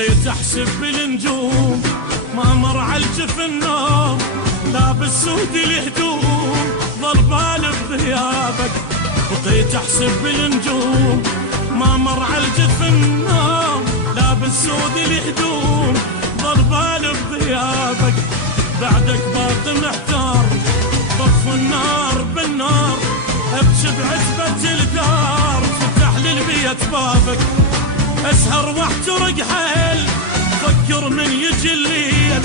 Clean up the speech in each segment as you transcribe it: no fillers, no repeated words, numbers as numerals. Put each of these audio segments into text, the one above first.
بقيت احسب بالنجوم ما مر عالجف النوم، لابس سود الهدوم ظل بالي بغيابك. بقيت احسب بالنجوم ما مر عالجف النوم، لابس سود الهدوم ظل بالي بغيابك. بعدك باقي محتار طف النار بالنار، ابكي بعتبة الدار فتح للبيت بابك. اسهر واحترق حيل فكر من يجي الليل،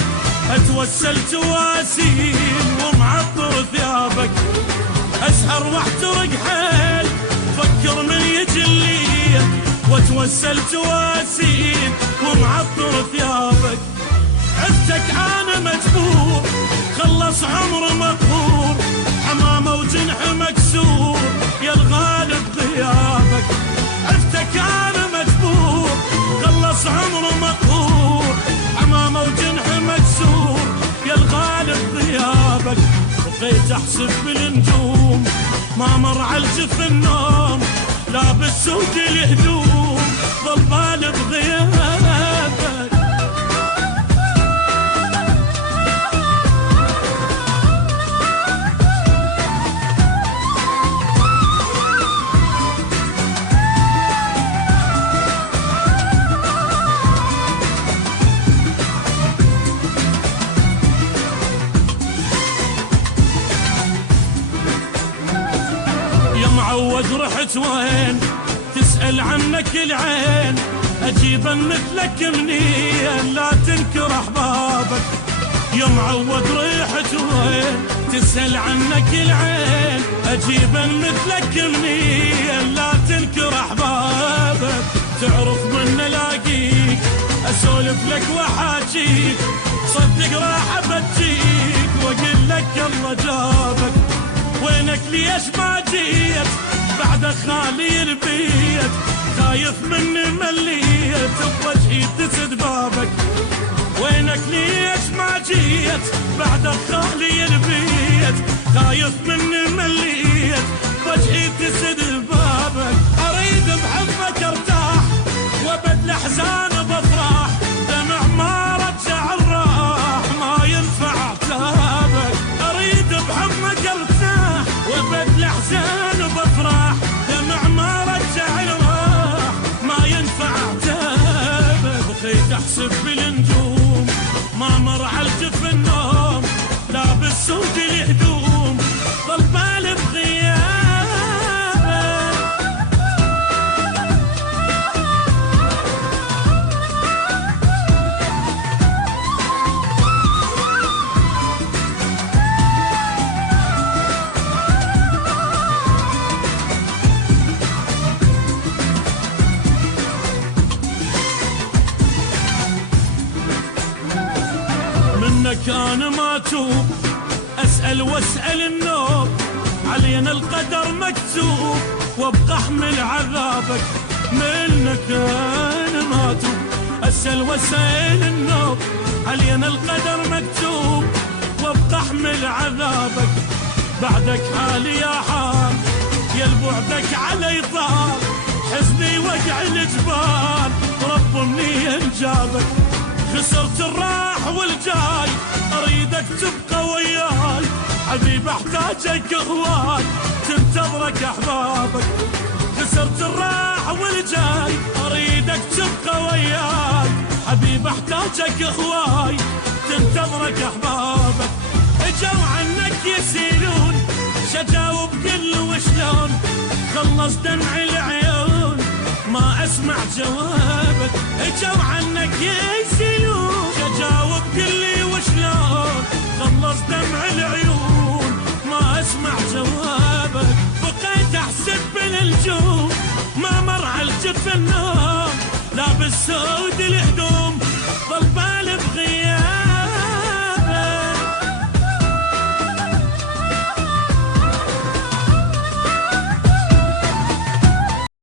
اتوسل تواسين ومعطر ثيابك. اسهر واحترق حيل فكر من يجي الليل، واتوسل تواسين ومعطر ثيابك. عفتك انا مجبور خلص عمر مقهور، حمامه وجنح مكسور يا الغالب غيابك. عفتك انا مجبور خلص عمر مقهور، حمامه وجنح مكسور يا الغالب غيابك. بقيت احسب بالنجوم ما مر عالجف النوم، لابس سود الهدوم ظل بالي بغيابك. معود رحت وين تسأل عنك العين، أجيبا مثلك منين لا تنكر أحبابك. يا معود رحت وين تسأل عنك العين، أجيبا مثلك منين لا تنكر أحبابك. تعرف من الاقيك أسولف لك وحاجيك، صدق راح أبجيك وأقول لك الله جابك. وينك ليش ما جيت بعد خالي البيت، خايف مني مليت بوجهي تسد بابك. وينك ليش ما جيت بعد خالي البيت، خايف مني مليت بوجهي تسد بابك. اريد بحبك ارتاح وابد الاحزان بفرح، دمع ما رجع الراح ما ينفع عتابك. اريد بحبك ارتاح وابد الاحزان بفرح، دمع ما رجع الراح ما ينفع عتابك. بقيت احسب بالنجوم ما مر عالجف النوم، لابس سود الهدوم ظل بالي بغيابك. منك انا ما توب اسال واسال النوب، علينا القدر مكتوب وابقى احمل عذابك. منك انا ما توب اسال واسال النوب، علينا القدر مكتوب وابقى احمل عذابك. بعدك حالي يا حال يا بعدك علي طال، حزني وقع الجبال رب منين جابك. خسرت الراح والجاي اريدك تبقى وياي، حبيب احتاجك هواي تنتظرك احبابك. خسرت الراح والجاي اريدك تبقى وياي، حبيب احتاجك هواي تنتظرك احبابك. اجوا عنك يسيلون شجاوب قل وشلون، خلص دمع العيون ما اسمع جوابك. اجوا عنك يسيلون شجاوب قل وشلون، خلص دمع العيون ما اسمع جوابك. بقيت احسب بالنجوم ما مر عالجف النوم، لابس سود الهدوم ظل بالي بغيابك.